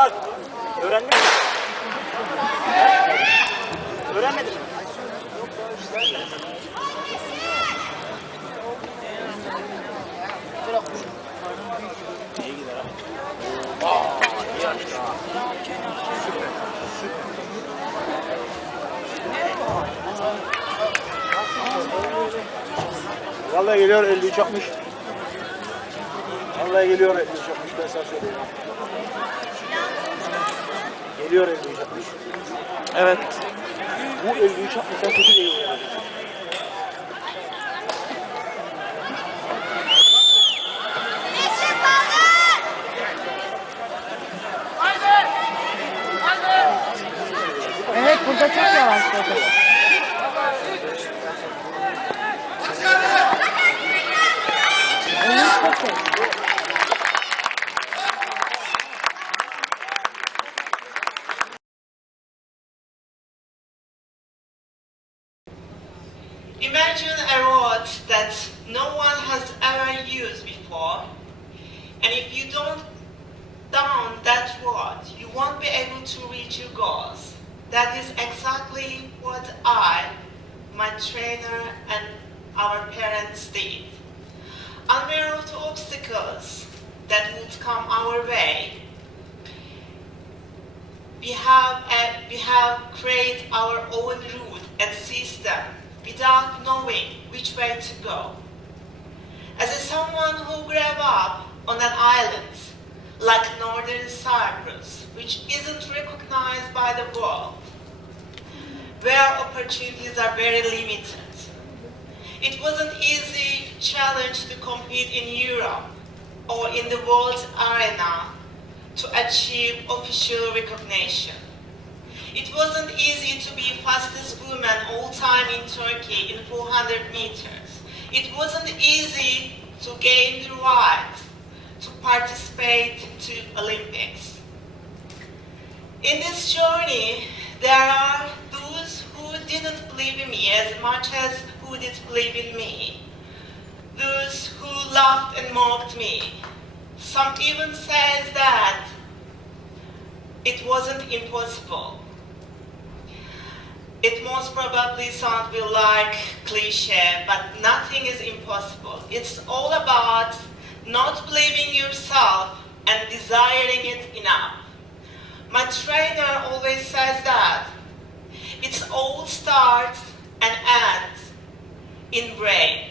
Murat, öğrendin mi? Öğrenmedin mi? İyi gider ha. Vallahi geliyor 53 60. Vallahi geliyor 53 60, ben sana söyleyeyim. Geliyor 53 60. Evet. Bu 53 60'dan kötü değil. Evet, burada çok yavaşladı. Imagine a road that no one has ever used before, and if you don't down that road, you won't be able to reach your goals. That is exactly what my trainer, and our parents did. Unaware of the obstacles that would come our way, we have created our own route and system without knowing which way to go. As someone who grew up on an island like Northern Cyprus, which isn't recognized by the world, where opportunities are very limited, it wasn't easy challenge to compete in Europe or in the world arena to achieve official recognition. It wasn't easy to be fastest woman all time in Turkey in 400 meters. It wasn't easy to gain the right to participate to Olympics. In this journey, there are those who didn't believe in me as much as who did believe in me. Those who laughed and mocked me. Some even says that it wasn't impossible. It most probably sounds like cliche, but nothing is impossible. It's all about not believing yourself and desiring it enough. My trainer always says that it all starts and ends in brain.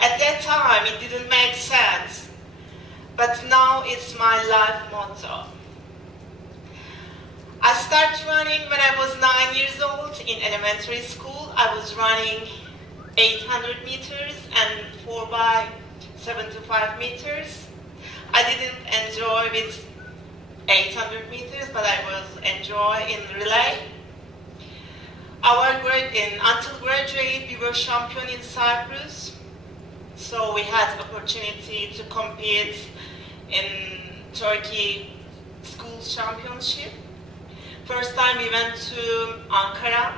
At that time, it didn't make sense, but now it's my life motto. I started running when I was 9 years old in elementary school. I was running 800 meters and 4 by 75 meters. I didn't enjoy with 800 meters, but I was enjoy in relay. Until graduate, we were champion in Cyprus. So we had opportunity to compete in Turkey school championship. First time we went to Ankara,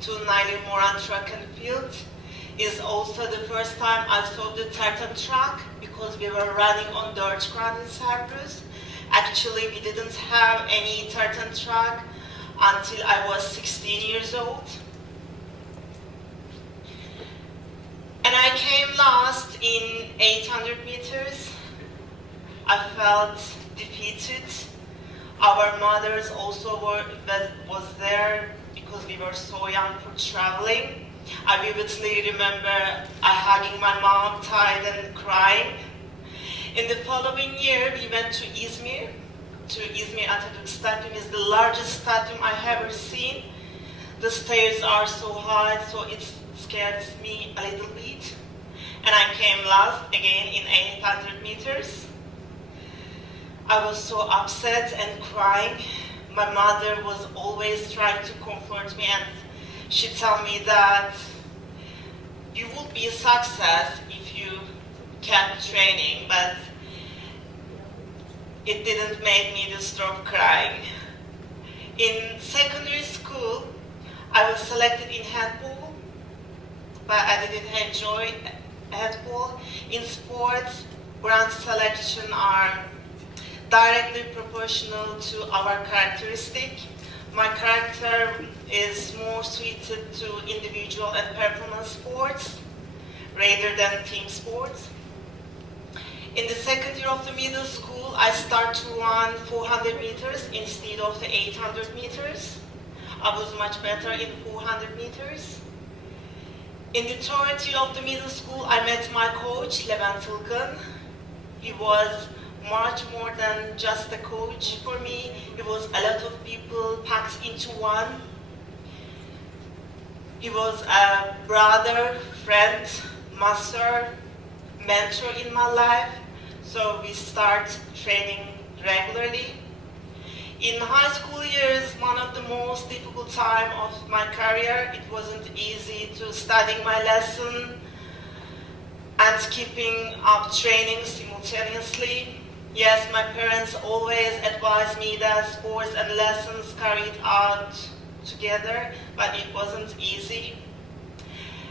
to Nail Moran track and field. Is also the first time I saw the tartan track because we were running on dirt ground in Cyprus. Actually, we didn't have any tartan track until I was 16 years old. And I came last in 800 meters. I felt defeated. Our mothers also was there because we were so young for traveling. I vividly remember I hugging my mom tight and crying. In the following year, we went to Izmir. Izmir Atatürk Stadium is the largest stadium I have ever seen. The stairs are so high, so it scares me a little bit. And I came last again in 800 meters. I was so upset and crying. My mother was always trying to comfort me, and she told me that you will be a success if you kept training, but it didn't make me to stop crying. In secondary school, I was selected in handball, but I didn't enjoy handball. In sports, grand selection are directly proportional to our characteristic. My character is more suited to individual and performance sports rather than team sports. In the second year of the middle school, I start to run 400 meters instead of the 800 meters. I was much better in 400 meters. In the third year of the middle school, I met my coach, Levent Ilgın. He was much more than just a coach for me. He was a lot of people packed into one. He was a brother, friend, master, mentor in my life. So we start training regularly. In high school years, one of the most difficult time of my career, it wasn't easy to studying my lesson and keeping up training simultaneously. Yes, my parents always advised me that sports and lessons carried out together, but it wasn't easy.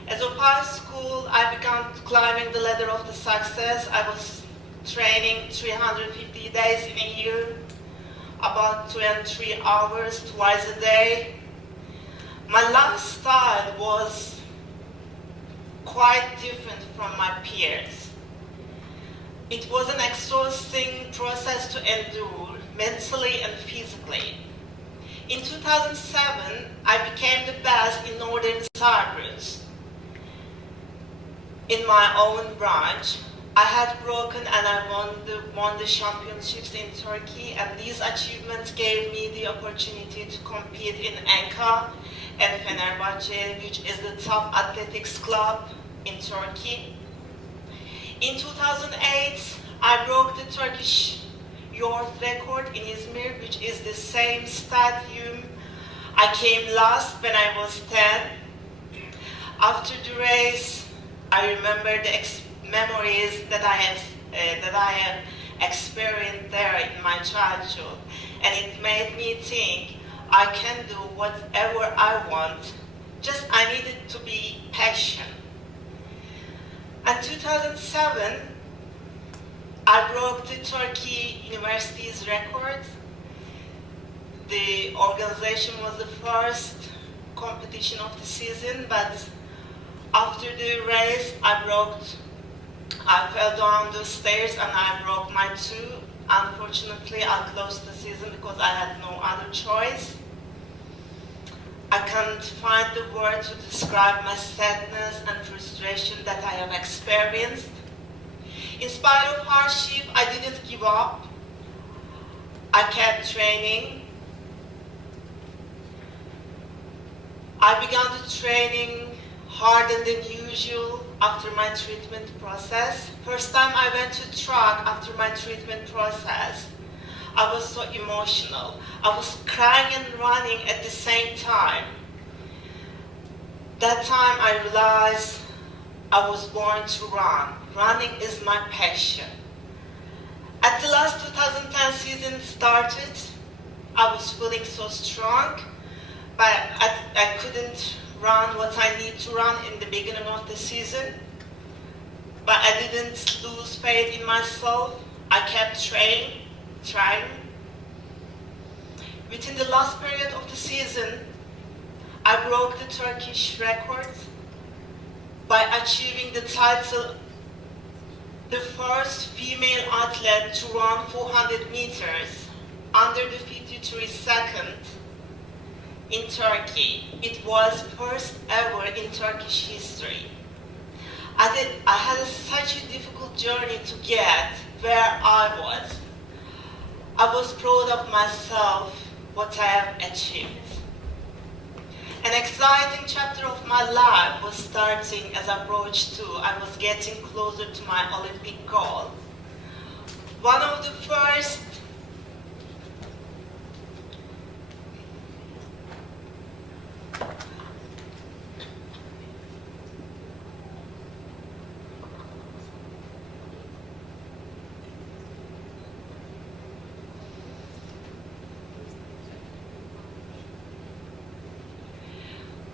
As of high school, I began climbing the ladder of the success. I was training 350 days in a year, about 2 and 3 hours twice a day. My lifestyle was quite different from my peers. It was an exhausting process to endure, mentally and physically. In 2007, I became the best in Northern Cyprus. In my own branch, I had broken and I won the championships in Turkey, and these achievements gave me the opportunity to compete in Anka and Fenerbahce, which is the top athletics club in Turkey. In 2008, I broke the Turkish Cypriot record in Izmir, which is the same stadium. I came last when I was 10. After the race, I remember the memories that I have experienced there in my childhood, and it made me think I can do whatever I want. Just I needed to be patient. In 2007, I broke the Turkey University's record. The organization was the first competition of the season, but after the race, I fell down the stairs and I broke my tooth. Unfortunately, I closed the season because I had no other choice. I can't find the word to describe my sadness and frustration that I have experienced. In spite of hardship, I didn't give up. I kept training. I began the training harder than usual after my treatment process. First time I went to track after my treatment process, I was so emotional. I was crying and running at the same time. That time I realized I was born to run. Running is my passion. At the last 2010 season started, I was feeling so strong, but I couldn't run what I need to run in the beginning of the season. But I didn't lose faith in myself. I kept trying. Within the last period of the season, I broke the Turkish record by achieving the title, the first female athlete to run 400 meters under the 53 seconds in Turkey. It was first ever in Turkish history. I had such a difficult journey to get where I was. I was proud of myself, what I have achieved. An exciting chapter of my life was starting as I approached I was getting closer to my Olympic goal. One of the first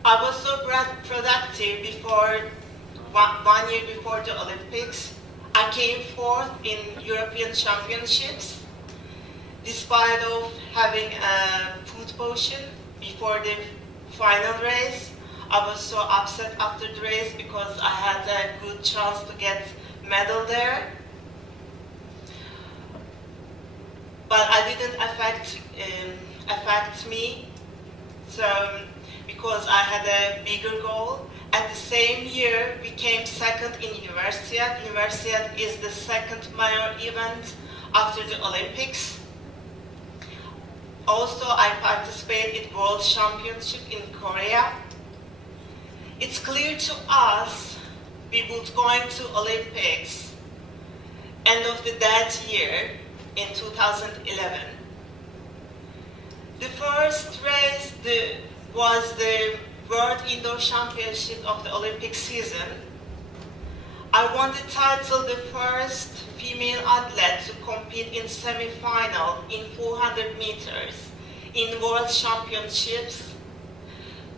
I was so productive before, one year before the Olympics. I came fourth in European Championships. despite of having a food potion before the final race. I was so upset after the race because I had a good chance to get medal there. But I didn't affect me, so because I had a bigger goal. At the same year, we came second in Universiad. Universiad is the second major event after the Olympics. Also, I participated in World Championship in Korea. It's clear to us we would go into Olympics end of that year in 2011. The first race was the World Indoor Championship of the Olympic season. I won the title, the first female athlete to compete in semi-final in 400 meters in World Championships.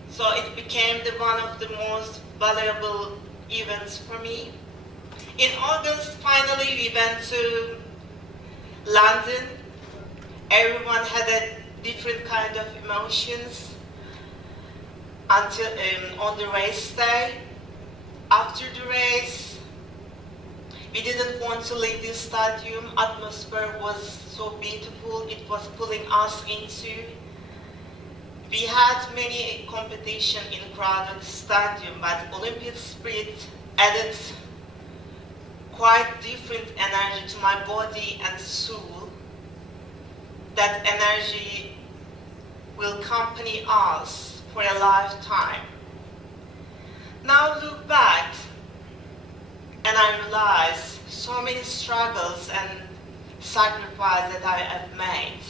So it became one of the most valuable events for me. In August, finally, we went to London. Everyone had a different kind of emotions until on the race day. After the race, we didn't want to leave the stadium. Atmosphere was so beautiful. It was pulling us into. We had many competition in crowded stadium, but Olympic spirit added quite different energy to my body and soul. That energy will accompany us for a lifetime. Now look back and I realize so many struggles and sacrifices that I have made.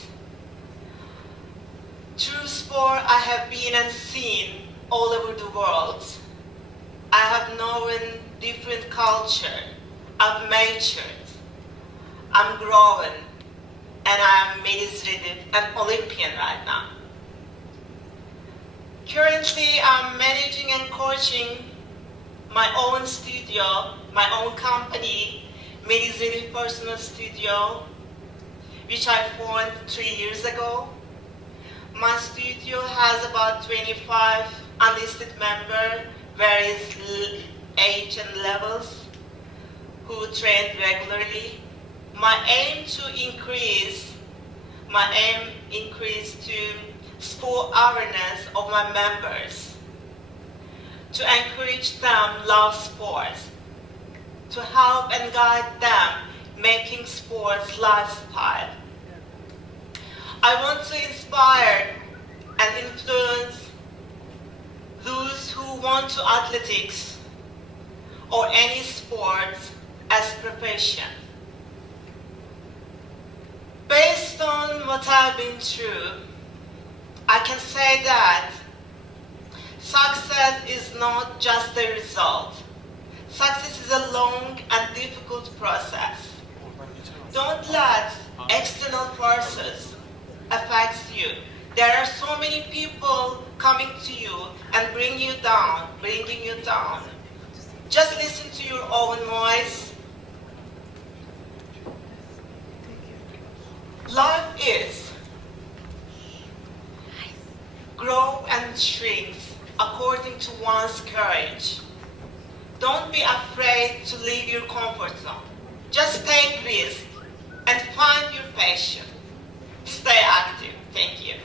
Through sport, I have been and seen all over the world. I have known different culture. I've matured. I'm growing. And I am Meliz Redif, an Olympian right now. Currently, I'm managing and coaching my own studio, my own company, Meliz Redif Personal Studio, which I formed 3 years ago. My studio has about 25 enlisted members, various age and levels, who train regularly. My aim to sport awareness of my members, to encourage them love sports, to help and guide them making sports lifestyle. I want to inspire and influence those who want to athletics or any sports as profession. Based on what I've been through, I can say that success is not just a result. Success is a long and difficult process. Don't let external forces affect you. There are so many people coming to you and bringing you down. Just listen to your own voice. Life is grow and shrink according to one's courage. Don't be afraid to leave your comfort zone. Just take risks and find your passion. Stay active. Thank you.